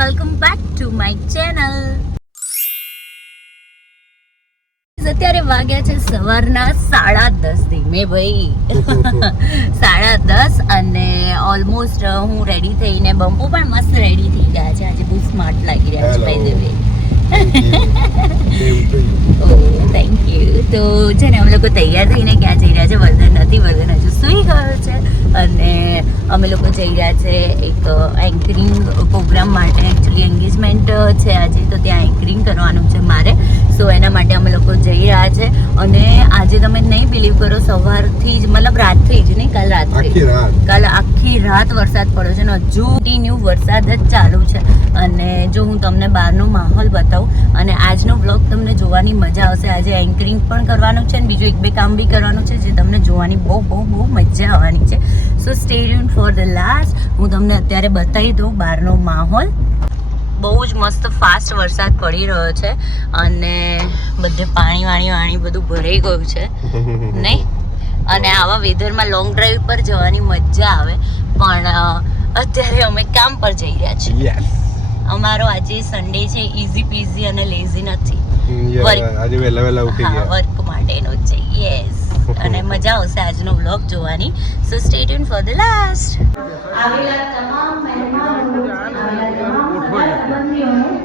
Welcome back to my channel. અત્યારે વાગ્યા છે સવારના 10:30 ધીમે ભાઈ 10:30 અને ઓલમોસ્ટ હું રેડી થઈને બંપો પણ મસ્ત રેડી થઈ ગયા છે. આજે બહુ સ્માર્ટ લાગી રહ્યા છે by the way. Thank you. તો છે ને અમે લોકો તૈયાર થઈને ક્યાં જઈ રહ્યા છે? વર્ધન નથી, વર્ધન હજુ સૂઈ ગયો છે અને અમે લોકો જઈ રહ્યા છે એક એન્કરિંગ પ્રોગ્રામ માટે. એકચ્યુઅલી એન્ગેજમેન્ટ છે આજે, તો ત્યાં એન્કરિંગ કરવાનું છે મારે. સો એના માટે અમે લોકો જઈ રહ્યા છે. અને આજે તમે નહીં બિલીવ કરો, સવારથી જ મતલબ રાતથી જ નહીં, કાલ આખી રાત વરસાદ પડ્યો છે ને હજુ કન્ટિન્યુ વરસાદ જ ચાલુ છે. અને જો હું તમને બહારનો માહોલ બતાવું અને આજનો બ્લોગ તમને જોવાની મજા આવશે. આજે એન્કરિંગ પણ કરવાનું છે અને બીજું એક બે કામ બી કરવાનું છે જે તમને જોવાની બહુ મજા આવવાની છે. સો stay tuned for the last. હું તમને અત્યારે બતાવી દઉં બહારનો માહોલ. બહુ જ મસ્ત ફાસ્ટ વરસાદ પડી રહ્યો છે અને બધે પાણી બધું ભરાઈ ગયું છે નહીં. અને આવા વેધરમાં લોંગ ડ્રાઈવ પર જવાની મજા આવે, પણ અત્યારે અમે કામ પર જઈ રહ્યા છીએ. અમારો આજે સન્ડે છે, ઇઝી પીઝી અને લેઝી નથી. વર્ક માટેનો છે. યસ. અને મજા આવશે આજનો વ્લોગ જોવાની. સો stay tune for the last. આવેલા તમામ મહેમાનો, આવેલા તમામ સંબંધીઓનું,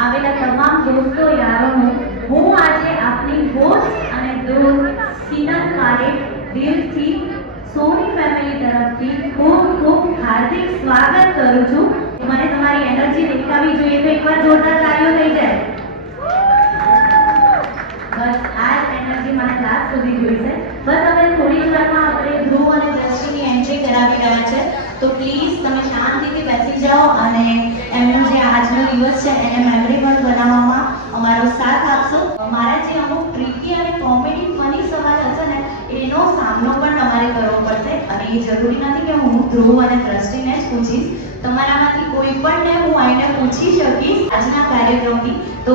આવેલા તમામ દોસ્તો યારોનું હું આજે આપની હોસ્ટ અને દોસ્ત સીનલ પારેખ દિલથી સોની ફેમિલી તરફથી ખૂબ હાર્દિક સ્વાગત કરું છું. મને તમારી એનર્જી દેખાવી જોઈએ તો એકવાર જોરદાર તાળીઓ થઈ જાય. બસ આ એનર્જી મને ક્લાસ સુધી જોઈશે. બસ હવે થોડી જ વારમાં આપણે ધ્રુવ અને દ્રષ્ટિની એન્ટ્રી કરાવી રહ્યા છે. તો પ્લીઝ તમે શાંતિથી બેસી જાઓ અને એમનો જે આજનો દિવસ છે એને મેમરેબલ બનાવવામાં અમારો સાથ આપશો. મારા જે અમુક ટ્રિકી અને કોમેડી ફની સવાલ હશે ને એનો સામનો પણ તમારે કરવો પડશે. અને એ જરૂરી નથી કે હું ધ્રુવ અને દ્રષ્ટિને જ પૂછીશ. તમારામાંથી કોઈ પણને હું આઈને પૂછી શકીશ આજના કાર્યક્રમથી. તો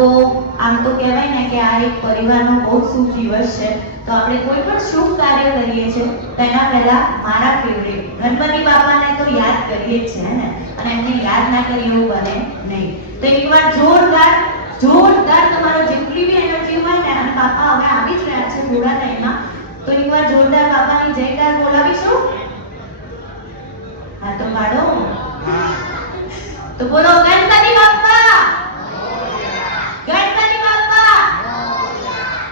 આમ તો કહેવાય ને કે આ એક પરિવારનો બહુ શુભ દિવસ છે. તો આપણે કોઈ પણ શુભ કાર્ય કરીએ છીએ તેના પહેલા મારા ફેવરેટ ગણપતિ બાપાને તો યાદ કરીએ જ છે ને, અને એમને યાદ ના કરીએ એવું બને નહીં. તો એકવાર જોરદાર તમારો જેટલી બી એનર્જી હોય ને, અને બાપા હવે આવી જ રહ્યા છે થોડા ટાઈમમાં, તો એકવાર જોરદાર બાપાની જયકાર બોલાવીશું. હા તો પાડો. તો બોલો ગણપતિ બાપા, ગણપતિ બાપા,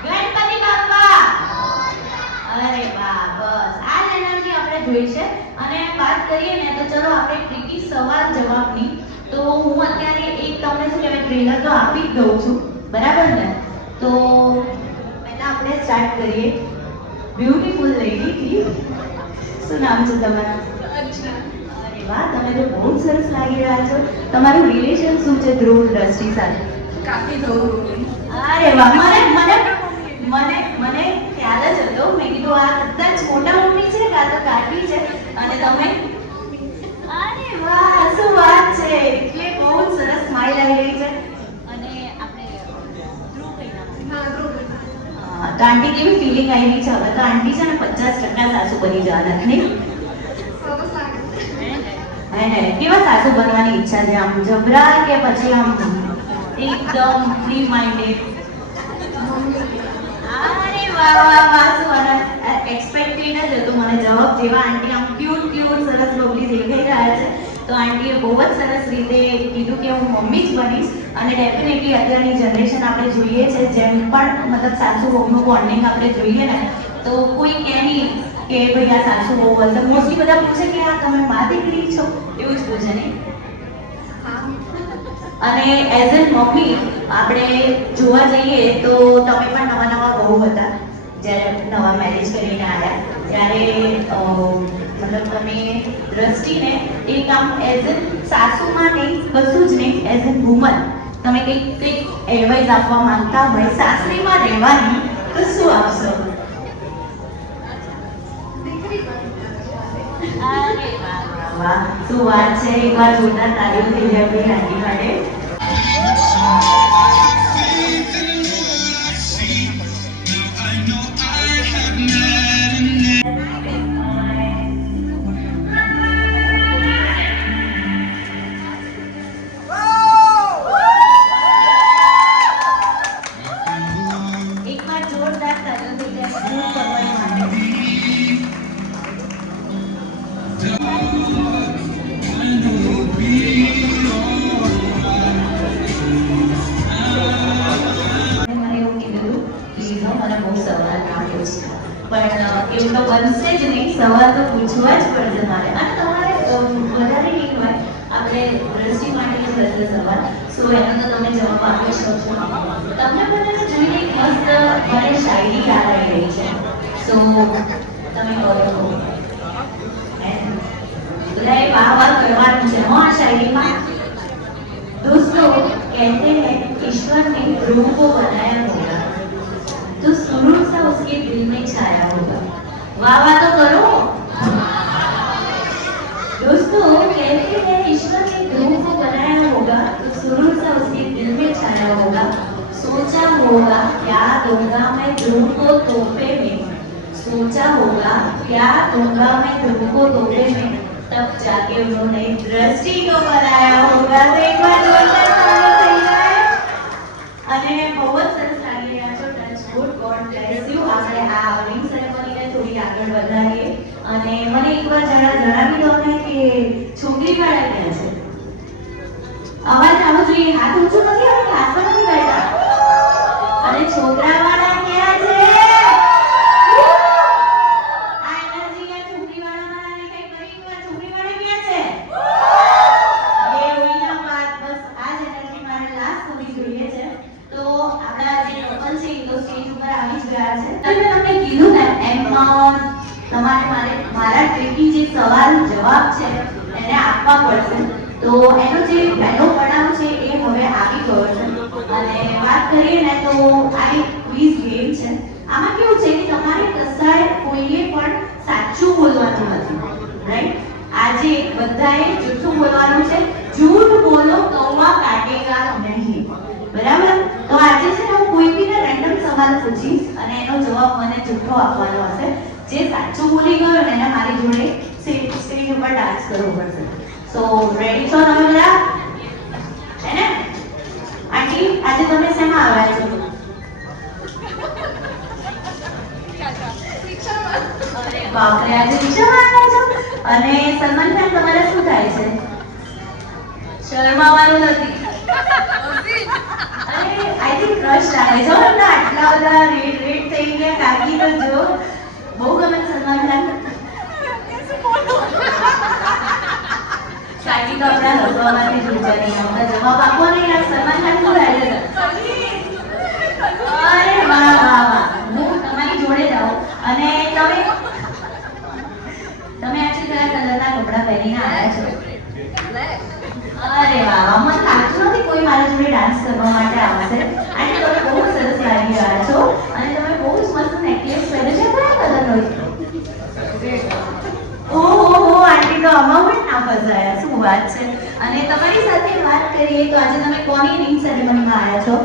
ગણપતિ બાપા. અરે વાહ, બસ આ એનર્જી આપણે જોઈ છે. અને વાત કરીએ ને તો ચલો આપણે ટ્રિકી સવાલ જવાબની. તો હું અત્યારે એક તમને શું કહેવાય ટ્રેલર તો આપી જ દઉં છું, બરાબર ને? તો પહેલા આપણે સ્ટાર્ટ કરીએ. બ્યુટીફુલ લેડી, શું નામ છે તમારું? વાહ, તમે તો બહુ સરસ લાગી રહ્યા છો. તમારું રિલેશન શું છે ધ્રુવ દ્રષ્ટિ સાથે? કાફી ગૌરવ. અરે વાહ, મને ખ્યાલ જ હતો. મેં કીધું આ કદાચ મોટા મમ્મી છે કાં તો કાકી છે. અને તમે? અરે વાહ, શું વાત છે. એટલે બહુ જ સરસ સ્માઈલ આવી રહી છે. અને આપણે ધ્રુવ કહીના. હા, ધ્રુવ. તો આંટી કેવી ફિલિંગ આવી રહી છે? હવે તો આંટી છે ને 50% સાસુ બની જવાના નહીં? કેવા સાસુ બનવાની ઈચ્છા છે? આમ જબરા કે પછી આમ એકદમ ફ્રી માઇન્ડેડ? અરે વાહ, શું એક્સપેક્ટેડ જ હતું મને જવાબ. જેવા આંટી આમ ક્યુટ સરસ લોભી દેખાઈ રહ્યા છે, તો આંટીએ બહુ જ સરસ રીતે કીધું કે હું મમ્મી જ બનીશ. અને ડેફિનેટલી અત્યારની જનરેશન આપણે જોઈએ છે, જેમ પણ મતલબ સાસુ વહુનું બોન્ડિંગ આપણે જોઈએ ને, તો કોઈ કહે નહીં કે ભાઈ આ સાસુ બહુ બોલશે. મોસ્ટલી બધા પૂછે કે આ તમે મા દીકરી છો, એવું જ પૂછે નહીં? અને એઝ એન મમ્મી આપણે જોવા જઈએ તો તમે પણ નવા બહુ હતા જ્યારે નવા મેરેજ કરીને આવ્યા, ત્યારે મતલબ તમે દ્રષ્ટિને એક આમ એઝ એન સાસુમાં નહીં, કશું જ નહીં, એઝ એન વુમન તમે કંઈક એડવાઇસ આપવા માંગતા હોય સાસરીમાં રહેવાની, તો શું આપશો? અરે વાહ, શું વાત છે. એકવાર જોરદાર તાળીઓ થઈ જાય આપણી આંટી માટે. પૂછવા જ પડશે મારે. અને તમારે વધારે નહીં હોય, આપણે દ્રષ્ટિ માટેનો પ્રશ્ન સવાલ, સો એનો તો તમે જવાબ આપી શકો છો. તમને બધાને જોઈને એક મસ્ત મને શાયરી યાદ આવી રહી છે, સો તમે કહો છો બધાએ વાહ વાહ કરવાનું છે આ શાયરીમાં. दोस्तों कहते हैं ईश्वर ने ध्रुव को बनाया होगा तो सुरूर सा उसके दिल में छाया होगा. वाह वाह तो करो. दोस्तों कहते हैं ईश्वर ने ध्रुव को बनाया होगा तो सुरूर सा उसके दिल में छाया होगा. सोचा होगा क्या दूंगा मैं ध्रुव को तोहफे में, सोचा होगा क्या दूंगा मैं ध्रुव को तोहफे में, तब जाके उन्होंने दृष्टि को बनाया होगा. तो एक बार जोरदार ताली થઈ જાય. અને બહુ જ સરસ લાગી રહ્યા છો. Touch good, God bless you. આપણે આ રિંગ સેરેમનીને થોડી આગળ વધારીએ અને મને એકવાર જણાવી દો ને કે છોકરીવાળા ક્યાં છે? અવાજ આવવો જોઈએ. હાથ ઊંચો નથી આવે, હાથમાં નથી બેઠા. અને છોકરાવાળા ક્યાં છે? મારા ટ્રીકી જે સવાલ જવાબ છે એને આપવા પડશે. તો એનો જે પહેલો પડાવ છે એ હવે આવી ગયો છે. અને વાત કરીએ ને તો આ એક ક્વિઝ ગેમ છે. આમાં કેવું છે કે તમારે કસાય કોઈએ પણ સાચું બોલવાનું નથી, રાઈટ? આજે બધાએ જૂઠું બોલવાનું છે. झूठ बोलो कौवा काटेगा नहीं, બરાબર? તો આજે છે ને હું કોઈ બીને રેન્ડમ સવાલ પૂછીશ અને એનો જવાબ મને જૂઠો આપવાનો હશે. જે સાચું બોલી ગયો ને એને મારી જોડે સ્ટેજ ઉપર ડાન્સ કરવો પડશે. સો રેડી છો તમે બધા? હે ને? આંટી આજે તમે શેમાં આવ્યા છો? અરે બાપરે, આજે રિક્ષામાં આવ્યા છો? અને સલમાન ખાન તમારે શું થાય છે? શર્માવાનું નથી. અરે આઈ થિંક ક્રશ લાગે છે ને. આટલા બધા રેડ થઈ ગયા. કાકી તો જો બહુ ગમે સલમાન ખાન. કાકી તો આપણા હસવામાંથી જ વિચારી જવાબ આપો ને યાર. સલમાન ખાન શું લાગે છે? અરે વાહ વાહ વાહ, હું તમારી જોડે જાઉં. અને તમે આજે કયા કલરના કપડાં પહેરીને આવ્યા છો? અરે વાહ, મને લાગતું નથી કોઈ મારા જોડે ડાન્સ કરવા માટે આવશે. અને તમે બહુ સરસ લાગી રહ્યા છો. અને તમે બહુ જ મસ્ત નેકલેસ પહેર્યો છે. કયા કલરનો? ઓહો, આંટી તો આમાં પણ ના ફસાયા. શું વાત છે. અને તમારી સાથે વાત કરીએ તો આજે તમે કોની રિંગ સેરેમનીમાં આવ્યા છો?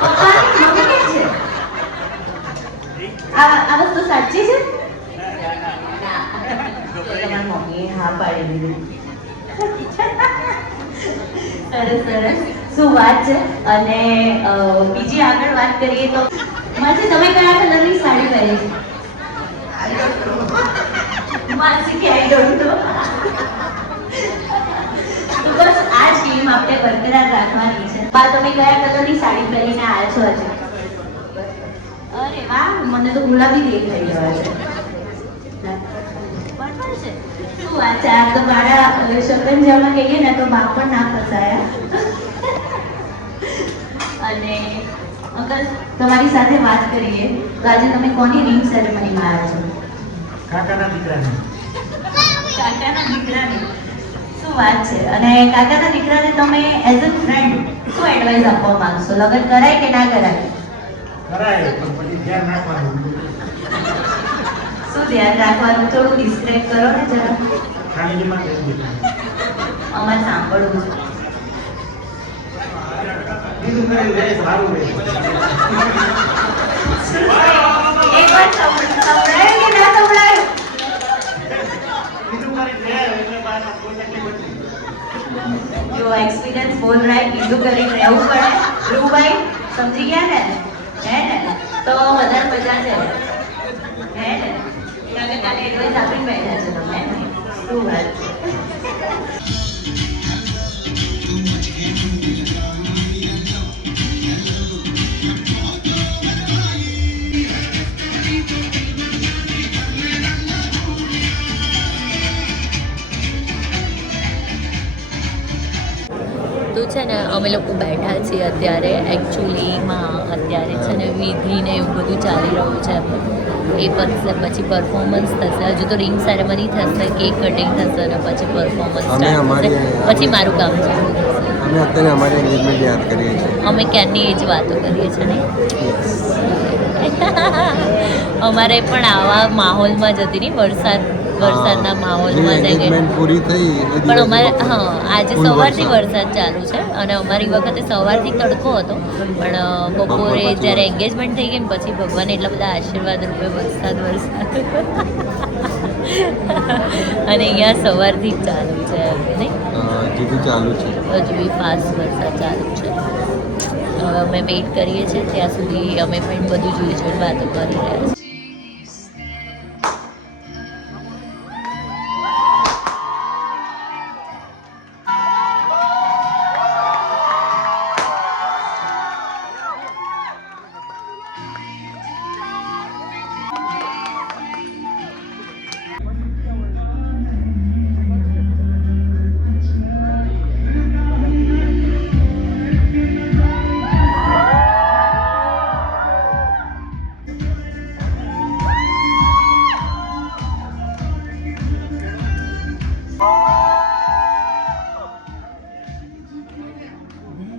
પપ્પાની મમ્મી છે. આ વસ્તુ સાચી છે? તમારી મમ્મીએ હા પાડી દીધી. સરસ સરસ, શું વાત છે. અને બીજી આગળ વાત કરીએ તો માસી તમે કયા કલરની સાડી પહેરી છે? માસી કે આઈ ડોન્ટ નો. તો બસ આ જ ગેમ આપણે બરકરાર રાખવાની છે. બા તમે કયા કલરની સાડી પહેરીને આવ્યા છો આજે? અરે વાહ, મને તો ગુલાબી દેખાઈ રહ્યા છે. શું વાત છે. આ તો મારા શકંજામાં કહીએ ને તો બાપ પણ ના ફસાયા. અને અગર તમારી સાથે વાત કરીએ તો આજે તમે કોની રિંગ સેરેમનીમાં આવ્યા છો? કાકાના દીકરાની. કાકાના દીકરાની. શું વાત છે. અને કાકાના દીકરાને તમે એઝ અ ફ્રેન્ડ શું એડવાઇસ આપવા માંગશો? લગ્ન કરાય કે ના કરાય? કરાય, પણ પછી ધ્યાન રાખવાનું. શું ધ્યાન રાખવાનું? થોડું ડિસ્ક્રાઇબ કરો ને જરા. ખાણીમાં અમારે સાંભળવું છે. બીજું કરી દે સારું રહે. એક વાર સંભળાય કે ના સંભળાય? બીજું કરી દે એટલે બાર કોઈ તકલીફ નથી. જો એક્સપિરિયન્સ બોલ રહા है, બીજું કરી રહેવું પડે. ધ્રુવભાઈ સમજી ગયા ને? હે ને? તો વધારે મજા છે. હે ને? કાલે એડવાઇસ આપીને બેઠા છે તમે. શું વાત છે. તો છે ને અમે લોકો બેઠા છીએ અત્યારે એકચ્યુઅલીમાં અત્યારે છે ને વિધિને એવું બધું ચાલી રહ્યું છે એ પતશે પછી પરફોર્મન્સ થશે હજુ તો રિંગ સેરેમની થશે કેક કટિંગ થશે અને પછી પરફોર્મન્સ સ્ટાર્ટ થશે પછી મારું કામ ચાલુ થશે અમે અત્યારે અમારી એન્ગેજમેન્ટ યાદ કરીએ છીએ અમે ક્યારની એ જ વાતો કરીએ છીએ ને અમારે પણ આવા માહોલમાં જતી નહીં વરસાદના માહોલમાં જઈને એન્ગેજમેન્ટ પૂરી થઈ પણ અમારે હા આજે સવારથી વરસાદ ચાલુ છે અને અમારી વખતે સવારથી તડકો હતો પણ બપોરે જ્યારે એન્ગેજમેન્ટ થઈ ગઈ ને પછી ભગવાન એટલા બધા આશીર્વાદ રૂપે વરસાદ અને અહીંયા સવારથી જ ચાલુ છે નહીં હજુ ચાલુ છે હજુ બી ફાસ્ટ વરસાદ ચાલુ છે હવે અમે વેઇટ કરીએ છીએ ત્યાં સુધી અમે પણ બધું જોઈ વાતો કરી રહ્યા છીએ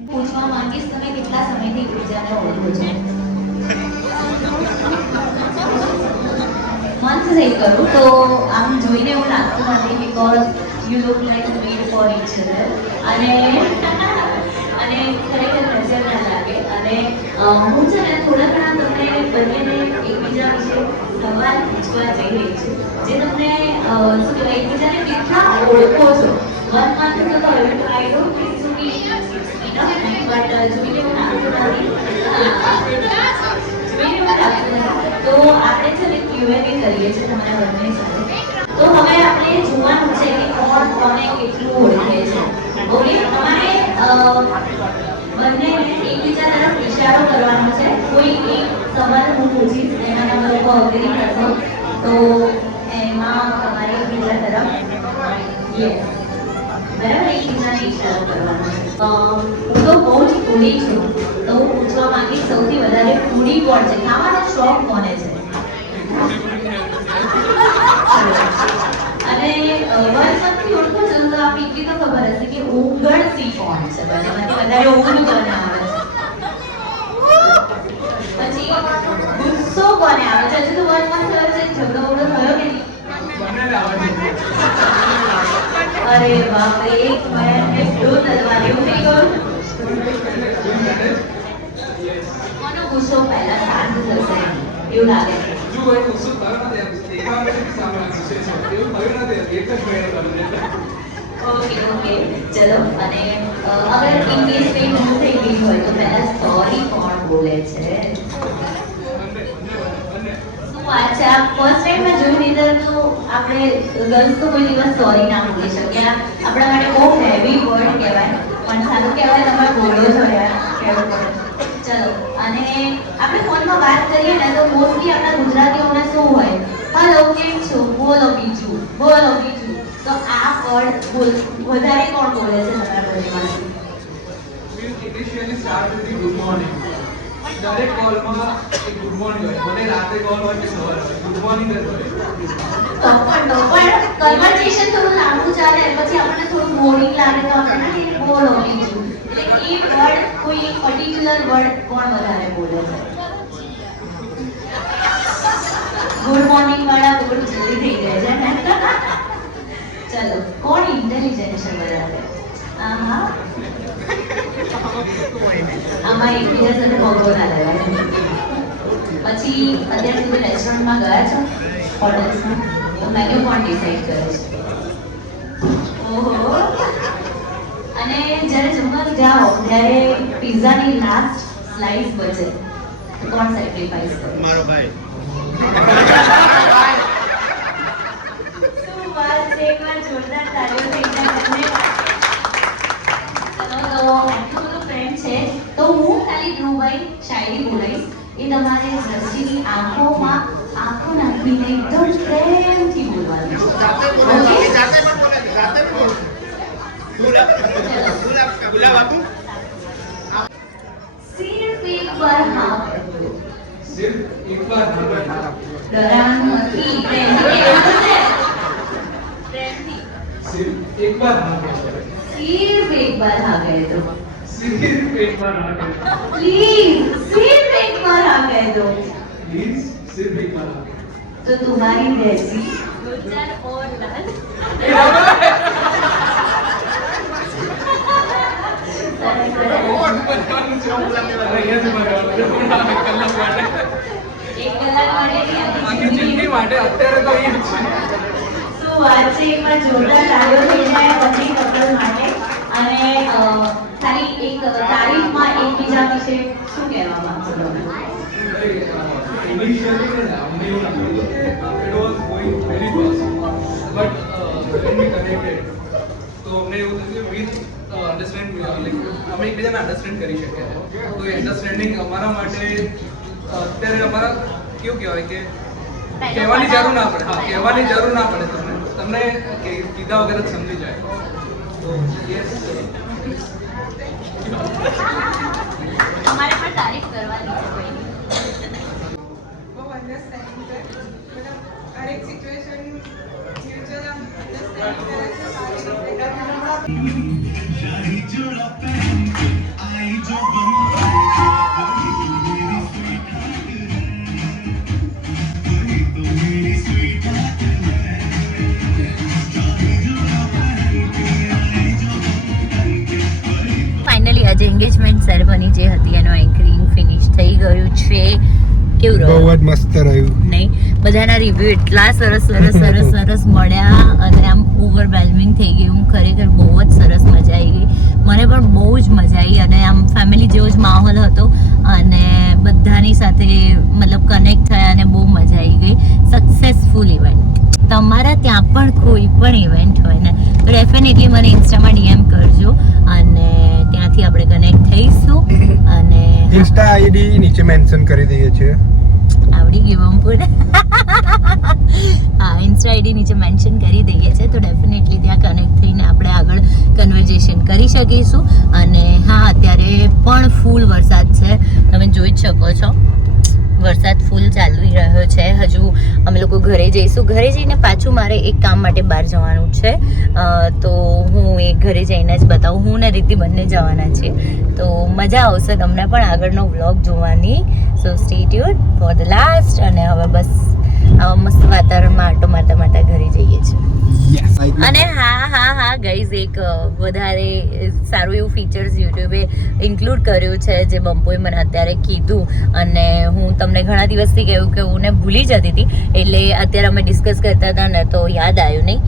પૂછવા માંગીશ તમે કેટલા સમયથી પૂજાને ઓળખો છો મંથ થઈ કરું તો આમ જોઈને એવું લાગતું નથી because you look like made for each other અને ખરેખર નજર ના લાગે અને હું છે ને થોડા ઘણા તમને બંનેને એકબીજા વિશે સવાલ પૂછવા જઈ રહી છું જે તમને શું કહેવાય એકબીજાને કેટલા ઓળખો છો 1 month તો આઈ ડોન્ટ થિંક સો કે બટ જોઈને એવું લાગતું નથી તો આપણે છે ને Q&A કરીએ છીએ તમારા બંને સાથે તો હવે આપણે જોવાનું છે કે કોણ કોને કેટલું ઓળખે છે ઓકે તમારે બંને એકબીજા તરફ ઇશારો કરવાનો છે કોઈ એક સવાલ હું પૂછીશ એના તમે લોકો અગ્રી કરશો તો એમાં તમારે એકબીજા તરફ યસ બરાબર એકબીજાને ઇશારો કરવાનો છે હું તો બહુ જ ફૂડી છું તો હું પૂછવા માંગીશ સૌથી વધારે ફૂડી કોણ છે ખાવાનો શોખ કોને છે અને વર્ષથી ઓળખો છો તો આપ એટલી તો ખબર હશે કે ઉગડસી કોણ છે બંનેમાંથી વધારે ઊંઘ કોને આવે છે પછી ગુસ્સો કોને આવે છે હજુ તો 1 month થયો છે ઝઘડો ઉડો થયો કે નહીં અરે બાપ રે એક મિનિટ એટલું તલવાર એવું થઈ ગયું કોનો ગુસ્સો પહેલા શાંત થશે એવું લાગે ઓકે ઓકે ચલો અને અગર ઇન કેસ કઈ ભૂલ થઈ ગઈ હોય તો પહેલા સોરી કોણ બોલે છે અચ્છા ફર્સ્ટ ટાઈમ મેં જોયું નીધર તો આપણે ગર્લ્સ તો કોઈ દિવસ સોરી ના બોલી શકે આપણા માટે બહુ હેવી વર્ડ કહેવાય પણ સારું કહેવાય તમારે બોલો છો યાર કહેવું પડે ચલો અને આપણે ફોનમાં વાત કરીએ ને તો મોસ્ટલી આપણા ગુજરાતીઓને શું હોય હલો કેમ છો બોલો બીજું તો આ વર્ડ વધારે કોણ બોલે છે તમારા ઘરમાં initially start with good morning દરેક કોલમાં એક ગુડ મોર્નિંગ હોય ભલે રાતે કોલ હોય કે સવારે ગુડ મોર્નિંગ જ હોય તો પણ કન્વર્સેશન થોડું લાંબુ ચાલે પછી આપણને થોડું બોરિંગ લાગે તો આપણે બોલો બીજું એટલે એ વર્ડ કોઈ એક પર્ટિક્યુલર વર્ડ કોણ વધારે બોલે છે ગુડ મોર્નિંગ વાળા બહુ જલ્દી થઈ જાય છે ચલો કોણ ઇન્ટેલિજન્ટ છે વધારે આમાં એકબીજા સાથે પગો ના લેવાય પછી અત્યાર સુધી રેસ્ટોરન્ટમાં ગયા છો હોટેલ્સમાં તો મેન્યુ કોણ ડિસાઈડ કરે છે ઓહો અને જ્યારે જમવા જાઓ ત્યારે પિઝાની લાસ્ટ સ્લાઇસ બચે તો કોણ સેક્રિફાઈસ કરે મારો ભાઈ શું વાત છે એકવાર જોરદાર તાળીઓ થઈ જાય બંને ચલો તો આટલું બધું પ્રેમ છે તો હું ખાલી ધ્રુવભાઈ શાયરી બોલાઈશ એ તમારે દ્રષ્ટિની આંખોમાં આંખો નાખીને એકદમ પ્રેમથી બોલવાનું ઓકે ગુલાબ આપું સિર્ફ એક વાર હા सिर्फ एक बार हाँ कहना। ડરાનું નથી પ્રેમથી सिर्फ एक बार हाँ कहना। सिर्फ एक बार हाँ कह दो सिर्फ एक बार हाँ कहना। प्लीज सिर्फ एक बार हाँ कह दो प्लीज सिर्फ एक बार हाँ कहना। तो तुम्हारी जैसी दो चार और लाल અહીંયા થી બનાવવાનું. કલાક માટે. એક કલાક માટે આખી જિંદગી માટે અત્યારે તો અહીંયા જ છે. તો વાત છે એમાં જોરદાર તાળીઓ થઈ જાય બંને કપલ માટે અને ખાલી એક તારીફમાં એકબીજા વિશે શું કહેવા માંગશો તમે Initially, અમને એવું લાગ્યું હતું કે it was going very fast. But when we connected, તો અમને એવું થયું કે with understand like અમે એકબીજાને અન્ડરસ્ટેન્ડ કરી શકીએ છીએ. તો એ અન્ડરસ્ટેન્ડિંગ અમારા માટે અત્યારે અમારા કેવું કહેવાય કે કહેવાની જરૂર ના પડે. હા, કહેવાની જરૂર ના પડે તમને કીધા વગર જ સમજી જાય. તો યસ અમારે પણ તારીફ કરવાની છે કોઈની બહુ અન્ડરસ્ટેન્ડિંગ છે મતલબ હરેક સિચ્યુએશન મ્યુચ્યુઅલ આમ અન્ડરસ્ટેન્ડ કરે છે સારી રીતે ફાઇનલી આજે એન્ગેજમેન્ટ સેરેમની જે હતી એનું એન્કરિંગ ફિનિશ થઈ ગયું છે કેવું બહુ રહ્યું જ મસ્ત રહ્યું. નહીં બધાના રિવ્યુ એટલા સરસ મળ્યા અને આમ ઓવરવેલ્મિંગ થઈ ગયું ખરેખર બહુ જ સરસ મજા આવી ગઈ મને પણ બહુ જ મજા આવી અને આમ ફેમિલી જેવો જ માહોલ હતો અને બધાની સાથે મતલબ કનેક્ટ થયા અને બહુ મજા આવી ગઈ સક્સેસફુલ ઇવેન્ટ તમારા ત્યાં પણ કોઈ પણ ઇવેન્ટ હોય ને તો ડેફિનેટલી મને ઇન્સ્ટામાં ડીએમ કરજો અને ત્યાંથી આપણે કનેક્ટ થઈશું અને ઇન્સ્ટા આઈડી નીચે મેન્શન કરી દઈએ છીએ. આવડી ગયું પૂરે હા ઇન્સ્ટા આઈડી નીચે મેન્શન કરી દઈએ છીએ તો ડેફિનેટલી ત્યાં કનેક્ટ થઈને આપણે આગળ કન્વર્ઝેશન કરી શકીશું અને હા અત્યારે પણ ફૂલ વરસાદ છે તમે જોઈ જ શકો છો વરસાદ ફૂલ ચાલુ રહ્યો છે હજુ અમે લોકો ઘરે જઈશું ઘરે જઈને પાછું મારે એક કામ માટે બહાર જવાનું છે તો હું એ ઘરે જઈને જ બતાવું હું ને રીતિ બંને જવાના છીએ તો મજા આવશે તમને પણ આગળનો વ્લોગ જોવાની સો stay tune for the last અને હવે બસ આવા મસ્ત વાતાવરણમાં આટો મારતા ઘરે જઈએ છીએ અને હા ગાઈઝ એક વધારે સારું એવું ફીચર્સ યુટ્યુબે ઇન્ક્લુડ કર્યું છે જે બંપોએ મને અત્યારે કીધું અને હું તમને ઘણા દિવસથી કહ્યું કે હું ને ભૂલી જતી હતી એટલે અત્યારે અમે ડિસ્કસ કરતા હતા ને તો યાદ આવ્યું નહીં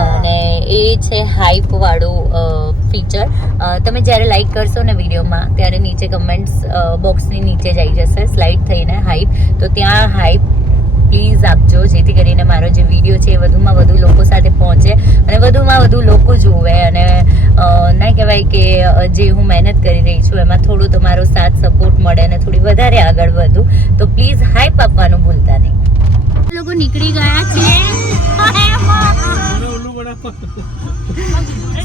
અને એ છે હાઇપ વાળું ફીચર તમે જ્યારે લાઈક કરશો ને વિડીયોમાં ત્યારે નીચે કમેન્ટ્સ બોક્સની નીચે જઈ જશે સ્લાઇડ થઈને હાઇપ તો ત્યાં હાઇપ પ્લીઝ આપજો જેથી કરીને મારો જે વિડીયો છે એ વધુમાં વધુ લોકો સાથે પહોંચે અને વધુમાં વધુ લોકો જોવે અને ના કહેવાય કે જે હું મહેનત કરી રહી છું એમાં થોડું તમારો સાથ સપોર્ટ મળે અને થોડી વધારે આગળ વધું તો પ્લીઝ હાઈપ આપવાનું ભૂલતા નહીં લોકો નીકળી ગયા છે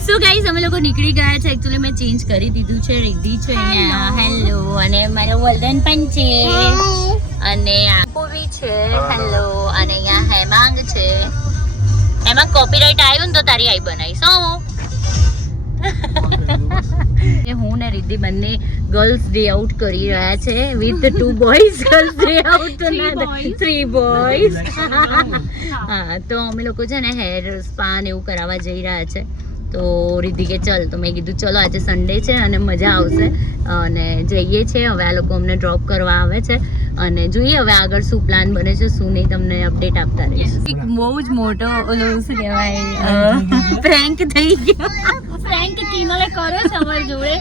સો ગાઈઝ અમે લોકો નીકળી ગયા છે એકચ્યુઅલી મેં ચેન્જ કરી દીધું છે રિદ્ધિ છે અહીંયા હેલો અને મારો વલ્દન પણ છે અને પૂવી છે હેલો અને અહીંયા હેમાંગ છે એમાં કોપીરાઇટ આવ્યું ને તો તારી આઈ બનાવીશ હું ને રિદ્ધિ બંને ગર્લ્સ ડે આઉટ કરી રહ્યા છે with 2 boys girls day out 3 boys હા તો અમે લોકો છે ને હેર સ્પા ને એવું કરાવવા જઈ રહ્યા છે તો રિદ્ધિ કે ચલ તો મેં કીધું ચલો આજે સન્ડે છે અને મજા આવશે અને જઈએ છીએ હવે આ લોકો અમને ડ્રોપ કરવા આવે છે અને જોઈએ હવે આગળ શું પ્લાન બને છે શું નહીં તમને અપડેટ આપતા રહીશું એક બહુ જ મોટો ઓલો શું કહેવાય પ્રેન્ક થઈ ગયો પ્રેન્ક કિનલે કર્યો છે અમારી જોડે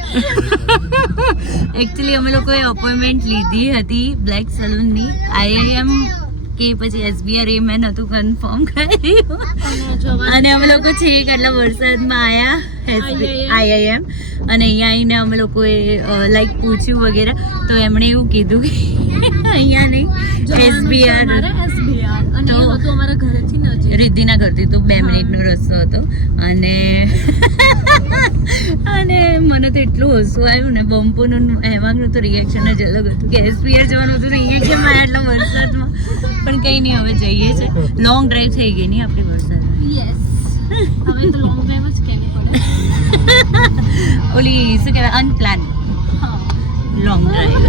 એકચ્યુઅલી અમે લોકોએ અપોઇન્ટમેન્ટ લીધી હતી બ્લેક સલૂનની આઈઆઈએમ કે પછી એસબીઆર એ મેં નહોતું કન્ફર્મ કર્યું અને અમે લોકો છે કેટલા વરસાદમાં આવ્યા આઈઆઈએમ અને અહીંયા આવીને અમે લોકોએ લાઈક પૂછ્યું વગેરે તો એમણે એવું કીધું કે અહીંયા નહીં એસબીઆર તો અમારા ઘરેથી નજીક રિદ્ધિના ઘરથી તો 2 મિનિટનો રસ્તો હતો અને મને તો એટલું હસવું આવ્યું ને બમ્પુનું હેમાંગનું તો રિએક્શન જ અલગ હતું કે એસપીઆર જવાનું હતું રિએક્શન માં આટલા વરસાદમાં પણ કંઈ નહીં હવે જઈએ છે લોંગ ડ્રાઈવ થઈ ગઈ નહીં આપણી વરસાદમાં યસ હવે તો લોંગ ડ્રાઈવ જ કહેવી પડે ઓલી શું કહેવાય અનપ્લાન હા લોંગ ડ્રાઈવ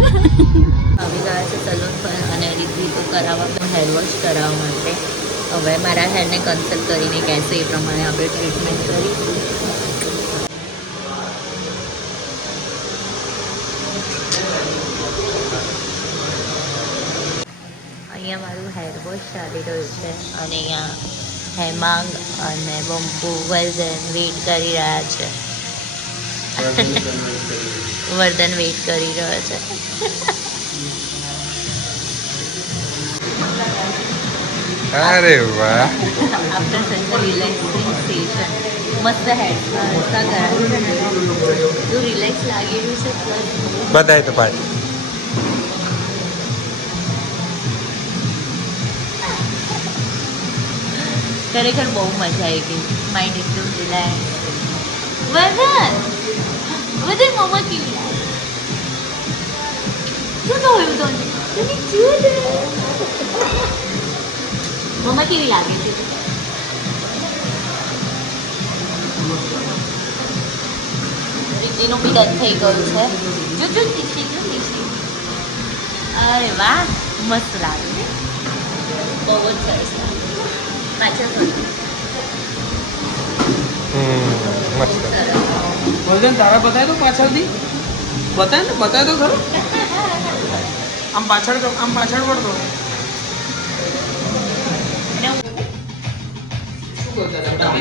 આવી ગયા છે સલૂન પર અને રીતિ તો કરાવવા હેર વોશ કરાવવા માટે હવે મારા હેરને કન્સલ્ટ કરીને કહેશે એ પ્રમાણે આપણે ટ્રીટમેન્ટ કરીશું અહીંયા મારું હેર વોશ ચાલી રહ્યું છે અને અહીંયા હેમાંગ અને બમ્પુ વર્ધન વેઇટ કરી રહ્યા છે વર્ધન વેઇટ કરી રહ્યો છે અરે વાહ આફ્ટર સચ અ રિલેક્સિંગ સેશન મસ્ત હેડ કા કરાવ્યું છે જો રિલેક્સ લાગી રહ્યું છે પ્લસ બધાય તો પાર્ટી ખરેખર બહુ મજા આવી ગઈ માઇન્ડ એકદમ રિલેક્સ વર્ધન વર્ધન મમ્મા કેવી લાગે શું કહ્યું તને તને મમ્મા કેવી લાગે છે રીતિનું બી ડન થઈ ગયું છે જો ટીસી અરે વાહ મસ્ત લાગે છે બહુ જ સરસ લાગે પાછળ મસ્ત વર્ધન તારા બતાય તો પાછળથી બતાય ને બતાય તો ખરો આમ પાછળ પડતો શું કરતા હતા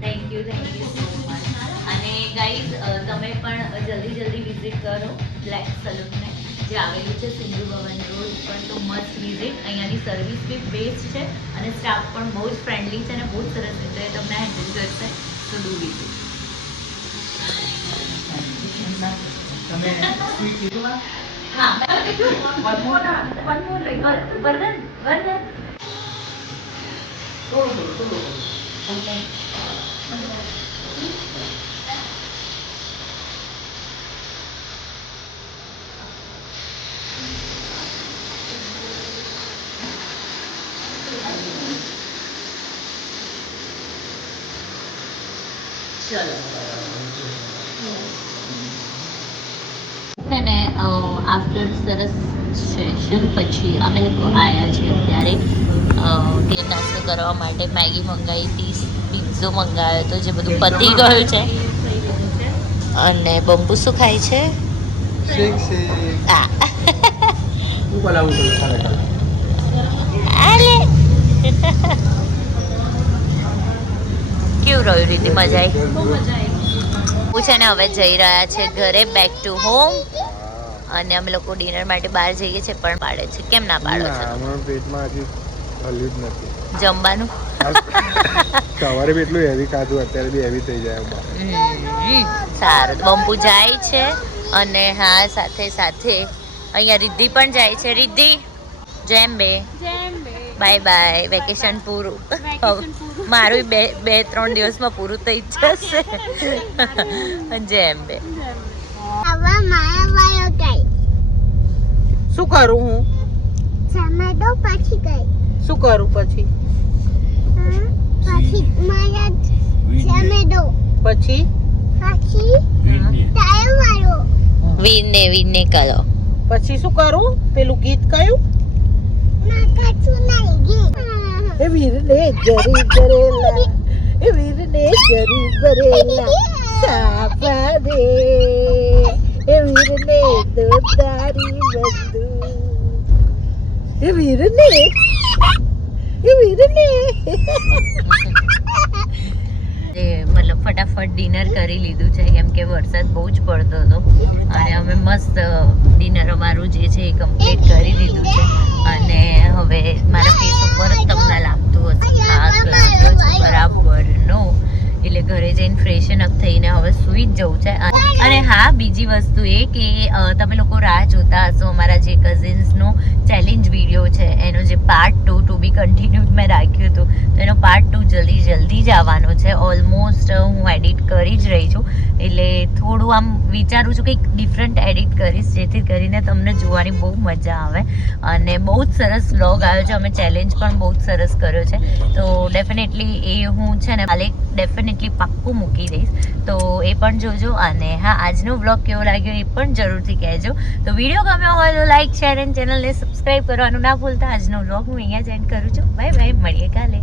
થેન્ક યુ સો મચ અને ગાઈઝ તમે પણ જલ્દી વિઝિટ કરો બ્લેક સલૂનને જે આવેલું છે સિંધુ ભવન રોડ પર તો મસ્ત વિઝિટ અહીંયાની સર્વિસ બી બેસ્ટ છે અને સ્ટાફ પણ બહુ જ ફ્રેન્ડલી છે અને બહુ જ સરસ રીતે તમને હેન્ડલ કરશે તો ડુ વિઝિટ હા વર્ધન અને આફ્ટર સરસ સેશન પછી અમે લોકો આવ્યા છીએ અત્યારે તે નાસ્તો કરવા માટે મેગી મંગાવી હતી પિઝ્ઝો મંગાવ્યો હતો જે બધું પતી ગયું છે અને બમ્બુ શું ખાય છે કેવું રહ્યું રીતે મજા આવી હું છે ને હવે જઈ રહ્યા છે ઘરે બેક ટુ હોમ અને અમે લોકો ડિનર માટે બહાર જઈએ છીએ પણ પાડે છે કેમ ના પાડો છો અમારા પેટમાં હજી હલ્યું જ નથી જમવાનું સવારે બી એટલું હેવી ખાધું અત્યારે બી હેવી થઈ જાય સારું તો બમ્પુ જાય છે અને હા સાથે સાથે અહીંયા રિદ્ધિ પણ જાય છે રિદ્ધિ જેમ બે બાય બાય વેકેશન પૂરું મારું બે 3 દિવસમાં પૂરું થઈ જશે જેમ બે શું કરું હું ટમેટો પછી ગઈ શું કરું પછી પછી મારા ટમેટો પછી ટાયર મારો વીરને કરો પછી શું કરું પેલું ગીત કયું માકા ચુનાઈ ગઈ એ વીરને જરી ભરેલા એ વીરને જરી ભરેલા સાપા દે એ વીરને તો તારી બધું એ વીરને મતલબ ફટાફટ ડિનર કરી લીધું છે કેમ કે વરસાદ બહુ જ પડતો હતો અને અમે મસ્ત ડિનર અમારું જે છે એ કમ્પ્લીટ કરી દીધું છે અને હવે મારા ફેસ ઉપર જ તમને લાગતું હશે થાક લાગ્યો છે બરાબરનો એટલે ઘરે જઈને ફ્રેશન અપ થઈને હવે સૂઈ જ જવું છે અને હા બીજી વસ્તુ એ કે તમે લોકો રાહ જોતા હશો અમારા જે કઝિન્સનો ચેલેન્જ વિડીયો છે એનો જે પાર્ટ 2 બી કન્ટિન્યુડ મેં રાખ્યું હતું. તો એનો પાર્ટ 2 જલ્દી જ આવવાનો છે. ઓલમોસ્ટ હું એડિટ કરી જ રહી છું, એટલે થોડું આમ વિચારું છું કે એક ડિફરન્ટ એડિટ કરીશ, જેથી કરીને તમને જોવાની બહુ મજા આવે. અને બહુ જ સરસ વ્લોગ આવ્યો છે. અમે ચેલેન્જ પણ બહુ જ સરસ કર્યો છે. તો ડેફિનેટલી એ હું છે ને કાલે ડેફિનેટલી પાક્કું મૂકી દઈશ, તો એ પણ જોજો. અને હા, આજનો વ્લોગ કેવો લાગ્યો એ પણ જરૂરથી કહેજો. તો વિડીયો ગમ્યો હોય તો લાઈક, શેર એન્ડ ચેનલને સબસ્ક્રાઈબ કરવાનું ના ભૂલતા. આજનો વ્લોગ હું અહીંયા જ એન્ડ કરું છું. બાય બાય, મળીએ કાલે.